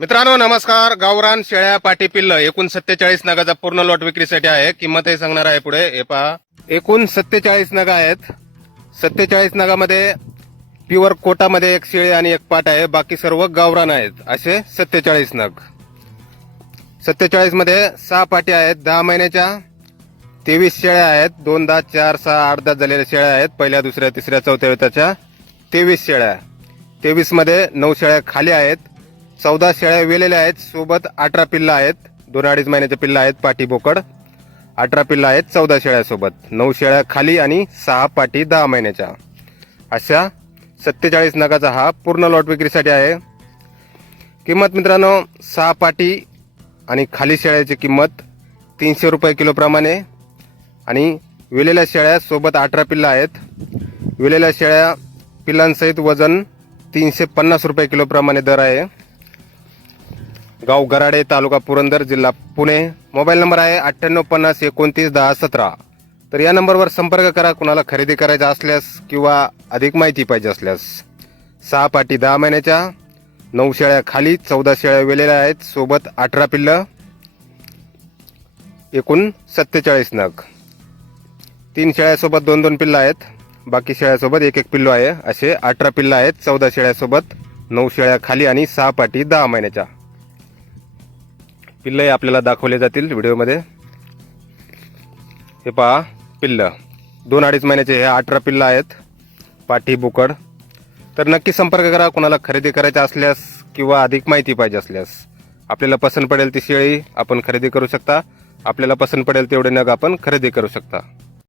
मित्रांनो नमस्कार. गावरान शेळ्या पाटी पिल्ल एकूण सत्तेचाळीस नगाचा पूर्ण लॉट विक्रीसाठी आहे. किंमतही सांगणार आहे पुढे. हे पहा. एकूण सत्तेचाळीस नगा आहेत. सत्तेचाळीस नगामध्ये प्युअर कोटामध्ये एक शेळी आणि एक पाट आहे. बाकी सर्व गावरान आहेत. असे सत्तेचाळीस नग. सत्तेचाळीसमध्ये सहा पाटी आहेत. दहा महिन्याच्या तेवीस शेळ्या आहेत. दोन दहा चार सहा आठ दहा झालेल्या शेळ्या आहेत. पहिल्या दुसऱ्या तिसऱ्या चौथ्या वेताच्या तेवीस शेळ्या. तेवीसमध्ये नऊ शेळ्या खाली आहेत. चौदा शेळ्या वेलेल्या आहेत. सोबत अठरा पिल्ला आहेत. दोन अडीच महिन्याच्या पिल्ला आहेत. पाठी बोकड. अठरा पिल्ला आहेत चौदा शेळ्यासोबत नऊ शेळ्या खाली आणि सहा पाटी दहा महिन्याच्या. अशा सत्तेचाळीस नगाचा हा पूर्ण लॉट विक्रीसाठी आहे. किंमत मित्रांनो सहा पाटी आणि खाली शेळ्याची किंमत तीनशे रुपये किलोप्रमाणे आणि विलेल्या शेळ्या सोबत अठरा पिल्ला आहेत. विलेल्या शेळ्या पिल्लांसहित वजन तीनशे पन्नास रुपये किलोप्रमाणे दर आहे. गाव गराडे तालुका पुरंदर जिल्हा पुणे. मोबाईल नंबर आहे अठ्ठ्याण्णव पन्नास एकोणतीस दहा सतरा. तर या नंबरवर संपर्क करा कुणाला खरेदी करायचा असल्यास किंवा अधिक माहिती पाहिजे असल्यास. सहा पाटी दहा महिन्याच्या नऊ शेळ्या खाली चौदा शेळ्या वेलेल्या आहेत सोबत अठरा पिल्लं. एकूण सत्तेचाळीस नग. तीन शेळ्यासोबत दोन दोन पिल्लं आहेत बाकी शेळ्यासोबत एक एक पिल्लो आहे. असे अठरा पिल्लं आहेत चौदा शेळ्यासोबत नऊ शेळ्या खाली आणि सहा पाटी दहा महिन्याच्या. पिल्लही आपल्याला दाखवले जातील व्हिडिओमध्ये. हे पहा पिल्ल. दोन अडीच महिन्याचे हे अठरा पिल्लं आहेत. पाठी बुकड. तर नक्की संपर्क करा कुणाला खरेदी करायचा असल्यास किंवा अधिक माहिती पाहिजे असल्यास. आपल्याला पसंत पडेल ती शेळी आपण खरेदी करू शकता. आपल्याला पसंत पडेल तेवढे नग आपण खरेदी करू शकता.